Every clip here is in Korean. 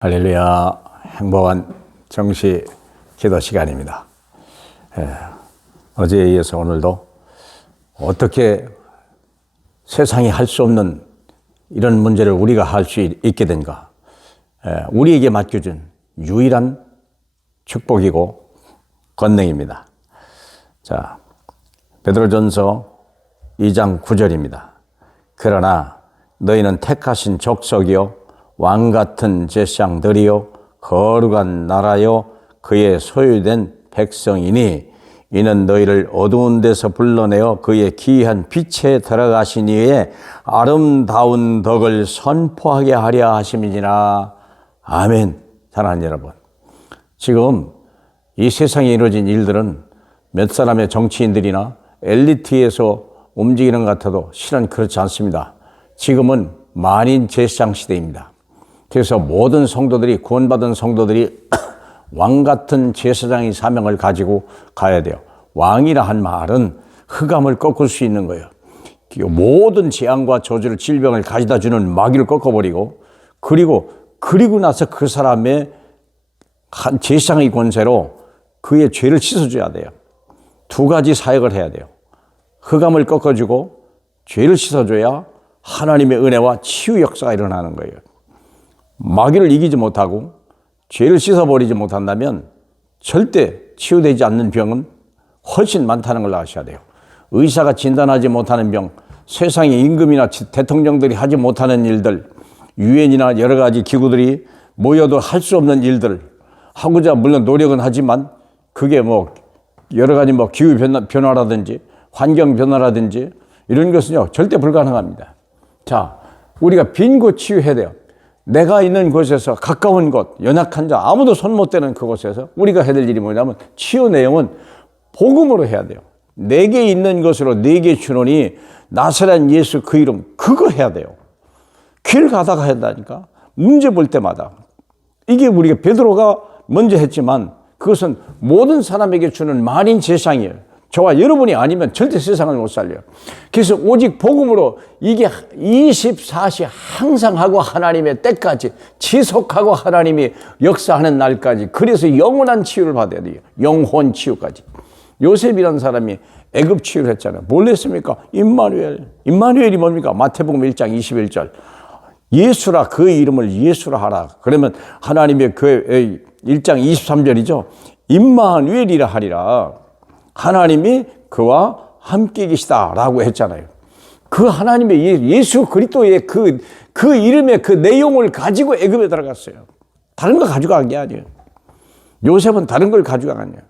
할렐루야. 행복한 정시 기도 시간입니다. 어제에 이어서 오늘도 어떻게 세상이 할 수 없는 이런 문제를 우리가 할 수 있게 된가, 우리에게 맡겨준 유일한 축복이고 권능입니다. 자, 베드로전서 2장 9절입니다. 그러나 너희는 택하신 족속이요 왕같은 제사장들이요 거룩한 나라요 그의 소유된 백성이니 이는 너희를 어두운 데서 불러내어 그의 귀한 빛에 들어가신 이에 아름다운 덕을 선포하게 하려 하심이니라. 아멘. 사랑하는 여러분, 지금 이 세상에 이루어진 일들은 몇 사람의 정치인들이나 엘리트에서 움직이는 것 같아도 실은 그렇지 않습니다. 지금은 만인 제사장 시대입니다. 그래서 모든 성도들이, 구원받은 성도들이 왕 같은 제사장의 사명을 가지고 가야 돼요. 왕이라 한 말은 흑암을 꺾을 수 있는 거예요. 모든 재앙과 저주를, 질병을 가져다 주는 마귀를 꺾어버리고, 그리고 나서 그 사람의 한 제사장의 권세로 그의 죄를 씻어줘야 돼요. 두 가지 사역을 해야 돼요. 흑암을 꺾어주고 죄를 씻어줘야 하나님의 은혜와 치유 역사가 일어나는 거예요. 마귀를 이기지 못하고 죄를 씻어버리지 못한다면 절대 치유되지 않는 병은 훨씬 많다는 걸 아셔야 돼요. 의사가 진단하지 못하는 병, 세상의 임금이나 대통령들이 하지 못하는 일들, 유엔이나 여러 가지 기구들이 모여도 할 수 없는 일들 하고자 물론 노력은 하지만 그게 여러 가지 기후 변화라든지 환경 변화라든지 이런 것은요 절대 불가능합니다. 자, 우리가 빈곳 치유해야 돼요. 내가 있는 곳에서 가까운 곳, 연약한 자, 아무도 손 못 대는 그곳에서 우리가 해야 될 일이 뭐냐면 치유 내용은 복음으로 해야 돼요. 내게 있는 것으로 내게 주노니 나사렛 예수 그 이름, 그거 해야 돼요. 길 가다가 한다니까. 문제 볼 때마다. 이게 우리가 베드로가 먼저 했지만 그것은 모든 사람에게 주는 만인 제사장이에요. 저와 여러분이 아니면 절대 세상을 못 살려요. 그래서 오직 복음으로 이게 24시 항상 하고 하나님의 때까지 지속하고 하나님이 역사하는 날까지, 그래서 영원한 치유를 받아야 돼요. 영혼 치유까지. 요셉이라는 사람이 애굽 치유를 했잖아요. 뭘 했습니까? 임마누엘이 뭡니까? 마태복음 1장 21절. 예수라, 그 이름을 예수라 하라. 그러면 하나님의 그 1장 23절이죠. 임마누엘이라 하리라. 하나님이 그와 함께 계시다라고 했잖아요. 그 하나님의 예수 그리스도의 그 이름의 그 내용을 가지고 애굽에 들어갔어요. 다른 거 가져간 게 아니에요. 요셉은 다른 걸 가져간 거예요.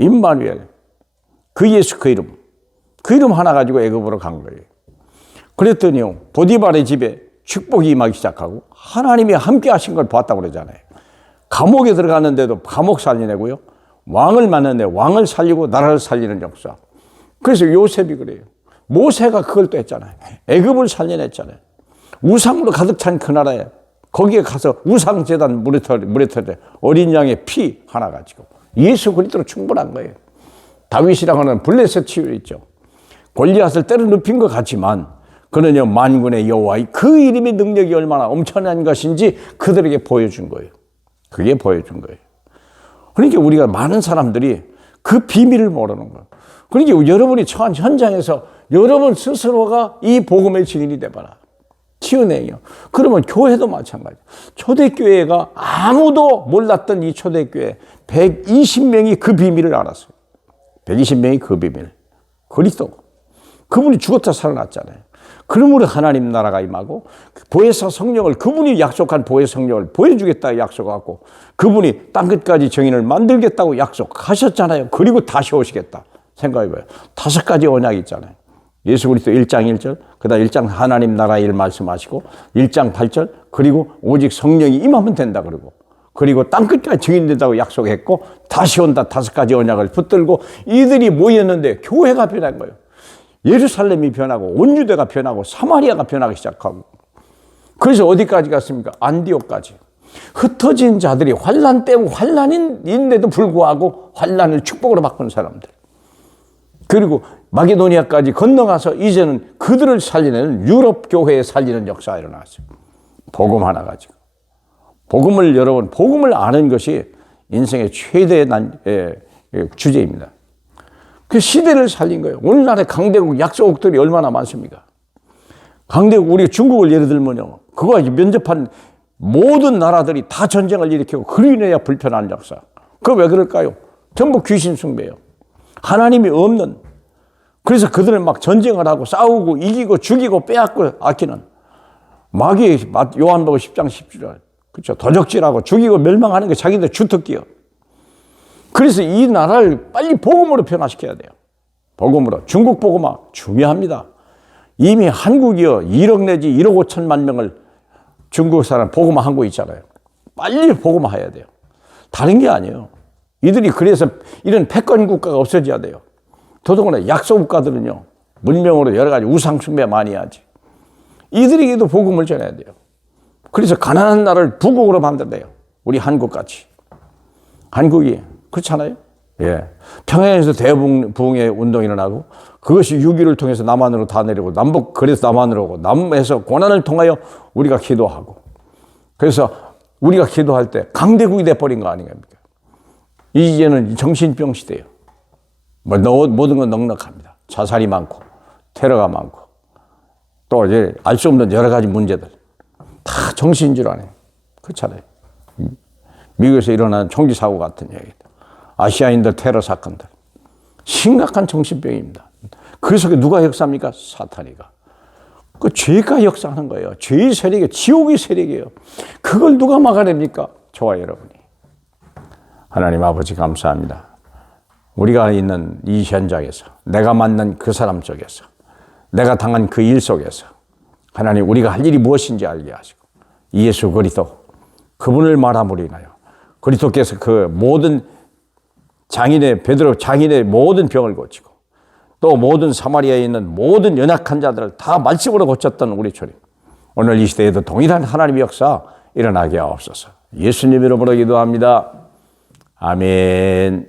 임마누엘, 그 예수 그 이름 하나 가지고 애굽으로 간 거예요. 그랬더니요, 보디발의 집에 축복이 임하기 시작하고 하나님이 함께 하신 걸 봤다고 그러잖아요. 감옥에 들어갔는데도 감옥 살려내고요, 왕을 만났는데 왕을 살리고 나라를 살리는 역사. 그래서 요셉이 그래요. 모세가 그걸 또 했잖아요. 애굽을 살려냈잖아요. 우상으로 가득 찬 그 나라에 거기에 가서 우상제단 물에 터져 어린 양의 피 하나 가지고 예수 그리스도로 충분한 거예요. 다윗이라고 하는 블레셋 치유 있죠. 골리앗을 때려 눕힌 것 같지만 그는요 만군의 여호와, 그 이름의 능력이 얼마나 엄청난 것인지 그들에게 보여준 거예요. 그게 보여준 거예요. 그러니까 우리가 많은 사람들이 그 비밀을 모르는 거예요. 그러니까 여러분이 처한 현장에서 여러분 스스로가 이 복음의 증인이 돼봐라. 치유내요. 그러면 교회도 마찬가지. 초대교회가 아무도 몰랐던 이 초대교회 120명이 그 비밀을 알았어요. 120명이 그 비밀. 그리스도. 그분이 죽었다 살아났잖아요. 그러므로 하나님 나라가 임하고 보혜사 성령을, 그분이 약속한 보혜 성령을 보여주겠다 약속하고 그분이 땅끝까지 정인을 만들겠다고 약속하셨잖아요. 그리고 다시 오시겠다. 생각해봐요. 5가지 언약이 있잖아요. 예수 그리스도 1장 1절, 그 다음 1장 하나님 나라의 일 말씀하시고 1장 8절, 그리고 오직 성령이 임하면 된다 그리고 땅끝까지 증인된다고 약속했고 다시 온다. 5가지 언약을 붙들고 이들이 모였는데 교회가 변한 거예요. 예루살렘이 변하고 온 유대가 변하고 사마리아가 변하기 시작하고, 그래서 어디까지 갔습니까? 안디옥까지. 흩어진 자들이 환난 때문에 환난인데도 불구하고 환난을 축복으로 바꾸는 사람들. 그리고 마게도니아까지 건너가서 이제는 그들을 살리는 유럽 교회에 살리는 역사가 일어났어요. 복음 하나 가지고. 복음을 여러분, 복음을 아는 것이 인생의 최대의 주제입니다. 그 시대를 살린 거예요. 오늘날의 강대국 약소국들이 얼마나 많습니까? 강대국, 우리 중국을 예를 들면요. 그거 면접한 모든 나라들이 다 전쟁을 일으키고 그로 인해야 불편한 역사. 그거 왜 그럴까요? 전부 귀신 숭배예요. 하나님이 없는. 그래서 그들은 막 전쟁을 하고 싸우고 이기고 죽이고 빼앗고 아끼는 마귀의 요한복음 10장 10절. 그렇죠. 도적질하고 죽이고 멸망하는 게 자기들 주특기요. 그래서 이 나라를 빨리 복음으로 변화시켜야 돼요. 복음으로. 중국 복음화 중요합니다. 이미 한국이요 1억 내지 1억 5천만 명을 중국 사람 복음화한 거 있잖아요. 빨리 복음화해야 돼요. 다른 게 아니에요. 이들이 그래서 이런 패권 국가가 없어져야 돼요. 더더구나 약소 국가들은요 문명으로 여러 가지 우상 숭배 많이 하지. 이들에게도 복음을 전해야 돼요. 그래서 가난한 나라를 부국으로 만든대요. 우리 한국같이. 한국이 그렇잖아요. 예. 평양에서 대부흥의 운동이 일어나고 그것이 6.25를 통해서 남한으로 다 내려오고 남북 그래서 남한으로 오고 남에서 고난을 통하여 우리가 기도하고 그래서 우리가 기도할 때 강대국이 돼버린 거 아닙니까? 이제는 정신병 시대예요. 모든 건 넉넉합니다. 자살이 많고 테러가 많고 또 이제 알 수 없는 여러 가지 문제들 다 정신질환이에요. 그렇잖아요. 미국에서 일어난 총기 사고 같은 얘기들, 아시아인들 테러 사건들, 심각한 정신병입니다. 그 속에 누가 역사합니까? 사탄이가. 그 죄가 역사하는 거예요. 죄의 세력이 지옥의 세력이에요. 그걸 누가 막아냅니까? 저와 여러분이. 하나님 아버지 감사합니다. 우리가 있는 이 현장에서 내가 만난 그 사람 속에서 내가 당한 그 일 속에서 하나님 우리가 할 일이 무엇인지 알게 하시고 예수 그리스도 그분을 말함으로 인하여 그리스도께서 그 모든 베드로 장인의 모든 병을 고치고 또 모든 사마리아에 있는 모든 연약한 자들을 다 말씀으로 고쳤던 우리 주님. 오늘 이 시대에도 동일한 하나님의 역사 일어나게 하옵소서. 예수님 이름으로 기도합니다. 아멘.